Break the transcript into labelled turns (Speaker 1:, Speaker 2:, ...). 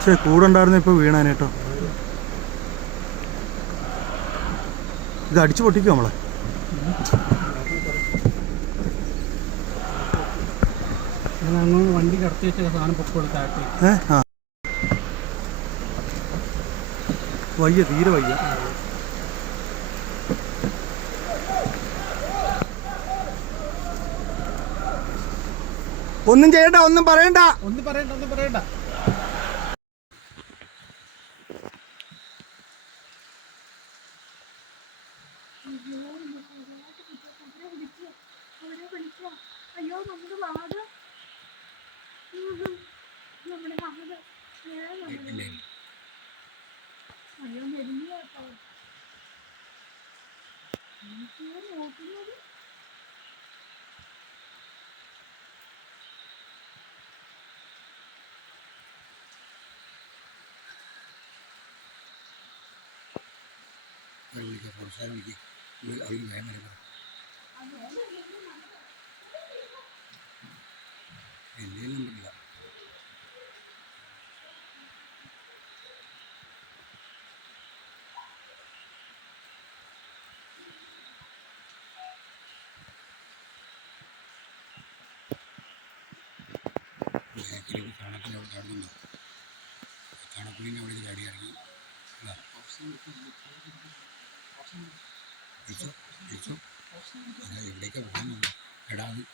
Speaker 1: പക്ഷേ കൂടെ ഉണ്ടായിരുന്നു ഇപ്പോൾ വീണാൻ കേട്ടോ ഇത് അടിച്ചു പൊട്ടിക്കോ നമ്മളെ?
Speaker 2: വണ്ടി വെച്ച സാധനം
Speaker 1: വയ്യ തീരെ വയ്യ. ഒന്നും ചെയ്യണ്ട ഒന്നും പറയണ്ട.
Speaker 2: ഒന്നും പറയണ്ട ഒന്നും പറയണ്ട.
Speaker 3: അയ്യോ നമ്മുടെ വാട് നമ്മുടെ വാട് അയ്യോ നെരിഞ്ഞു കേട്ടോ നോക്കുന്നത്
Speaker 4: വിളിക്കുക പുറസ്ഥാനം വിളിക്കുക അവർ വേഗം വരും എന്റെ നമ്പറില്ല ബേക്കറി കാണത്തിൽ അവിടെ ചാടുന്നുണ്ടോ കണക്കുള്ളിന്റെ അവിടെ ചാടി ഇറങ്ങി ഇതാ. കഴിച്ചു കഴിച്ചു അങ്ങനെ എവിടേക്ക് പോകുന്നു എടാ അവിടെ